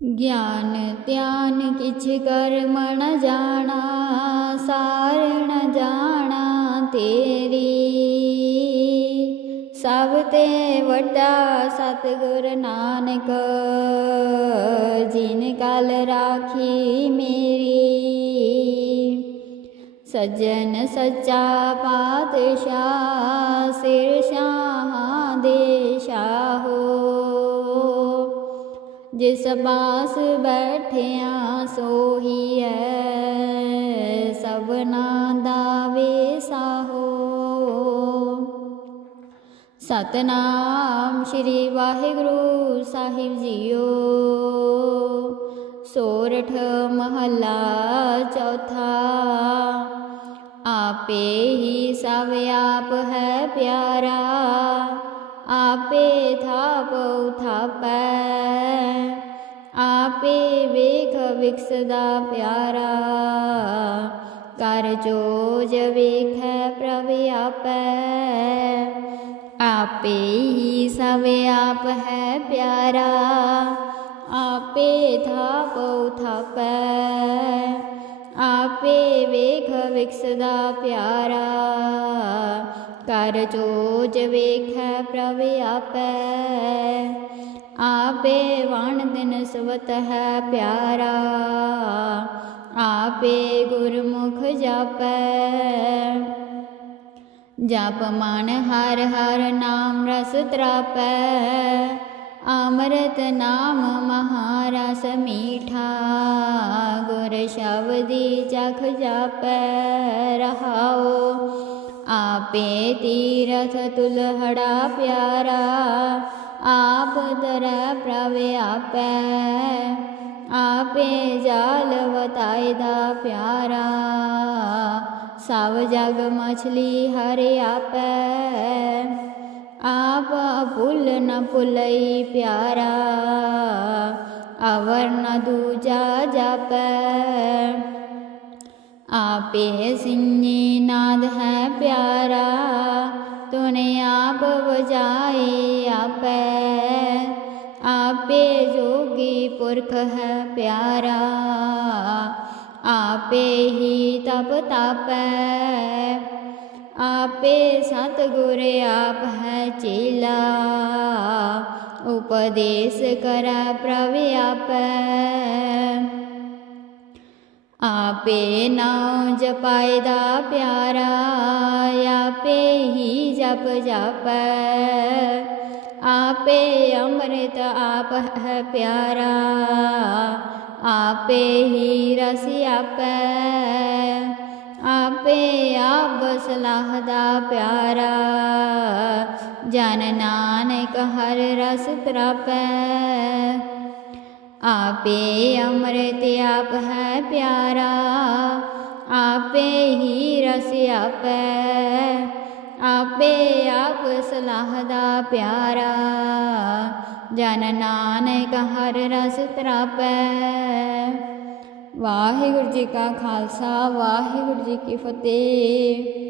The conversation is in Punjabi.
ਗਿਆਨ ਧਿਆਨ ਕਿਛ ਕਰਮ ਨ ਜਾਣਾ ਸਾਰ ਨ ਜਾਣਾ ਤੇਰੀ। ਸਭ ਤੇ ਵੱਡਾ ਸਤਿਗੁਰ ਨਾਨਕ, ਜਿਨ ਕਲ ਰਾਖੀ ਮੇਰੀ। ਸੱਜਣ ਸੱਚਾ ਪਾਤਸ਼ਾਹ, ਸਿਰ ਸ਼ਾਹਾਂ ਦੇ ਸ਼ਾਹੋ। ਜਿਸ ਬਾਸ ਬੈਠਿਆ ਸੋਹੀ ਹੈ ਸਭਨਾ ਦਾ ਵੇਸਾਹੋ ਸਤਨਾਮ ਸ਼੍ਰੀ ਵਾਹਿਗੁਰੂ ਸਾਹਿਬ ਜੀਓ। ਸੋਰਠ ਮਹੱਲਾ ਚੌਥਾ, ਆਪੇ ਹੀ ਸਭ ਆਪ ਹੈ ਪਿਆਰਾ, ਆਪੇ ਥਾਪ ਉਥਾਪੈ। ਆਪੇ ਵੇਖ ਵਿਕਸਦਾ ਪਿਆਰਾ, ਕਰ ਜੋਜ ਵੇਖੈ ਪ੍ਰਭ ਆਪੈ। ਆਪੇ ਹੀ ਸਭ ਆਪ ਹੈ ਪਿਆਰਾ, ਆਪੇ ਥਾਪ ਉਥਾਪੈ। ਆਪੇ ਵੇਖ ਵਿਕਸਦਾ ਪਿਆਰਾ, ਕਰ ਜੋਜ ਵੇਖੈ ਪ੍ਰਭ ਆਪੈ। ਆਪੇ ਵਣ ਦਿਨ ਸਵਤ ਹੈ ਪਿਆਰਾ, ਆਪੇ ਗੁਰਮੁਖ ਜਾਪੈ। ਜਪ ਮਨ ਹਰ ਹਰ ਨਾਮ ਰਸ ਤਰਾਪੈ, ਅੰਮ੍ਰਿਤ ਨਾਮ ਮਹਾਰਸ ਮੀਠਾ। ਗੁਰ ਸ਼ਬਦੀ ਚਖ ਜਾਪੈ ਰਹਾਓ ਆਪੇ ਤੀਰਥ ਤੁਲਹੜਾ ਪਿਆਰਾ। ਆਪ ਦਰੈ ਪ੍ਰਭ ਆਪੈ, ਆਪੇ ਜਾਲ ਵਤਾਈ ਦਾ ਪਿਆਰਾ। ਸਭ ਜਗ ਮਛਲੀ ਹਰਿ ਆਪੈ, ਆਪ ਭੁੱਲ ਨ ਭੁਲਈ ਪਿਆਰਾ। ਅਵਰ ਨ ਦੂਜਾ ਜਾਪੈ, ਆਪੇ ਸਿੰਨੀ ਨਾਦ ਹੈ ਪਿਆਰਾ। ਤੁਨੇ ਆਪ ਵਜਾਏ ਆਪੈ। ਆਪੇ ਜੋਗੀ ਪੁਰਖ ਹੈ ਪਿਆਰਾ। ਆਪੇ ਹੀ ਤਪ ਤਾਪੈ। ਆਪੇ ਸਤਿਗੁਰ ਆਪ ਹੈ ਚੇਲਾ। ਉਪਦੇਸ਼ ਕਰੈ ਪ੍ਰਭ ਆਪੈ। ਆਪੇ ਨਾਉ ਜਪਾਇ ਦਾ ਪਿਆਰਾ। ਜਪ ਜਾਪੈ। ਆਪੇ ਅੰਮ੍ਰਿਤ ਆਪ ਹੈ ਪਿਆਰਾ, ਆਪੇ ਹੀ ਰਸ ਆਪੈ। ਆਪੇ ਆਪ ਸਲਾਹ ਦਾ ਪਿਆਰਾ, ਜਨ ਨਾਨਕ ਹਰ ਰਸ ਤਰਾਪੈ ਆਪੇ ਅੰਮ੍ਰਿਤ ਆਪ ਹੈ ਪਿਆਰਾ, ਆਪੇ ਹੀ ਰਸ ਆਪੈ। ਆਪੇ ਆਪ ਸਲਾਹ ਦਾ ਪਿਆਰਾ, ਜਨ ਨਾਨਕ ਹਰ ਰਸ ਤਰਾਪੈ। ਵਾਹਿਗੁਰੂ ਜੀ ਕਾ ਖਾਲਸਾ, ਵਾਹਿਗੁਰੂ ਜੀ ਕੀ ਫਤਿਹ।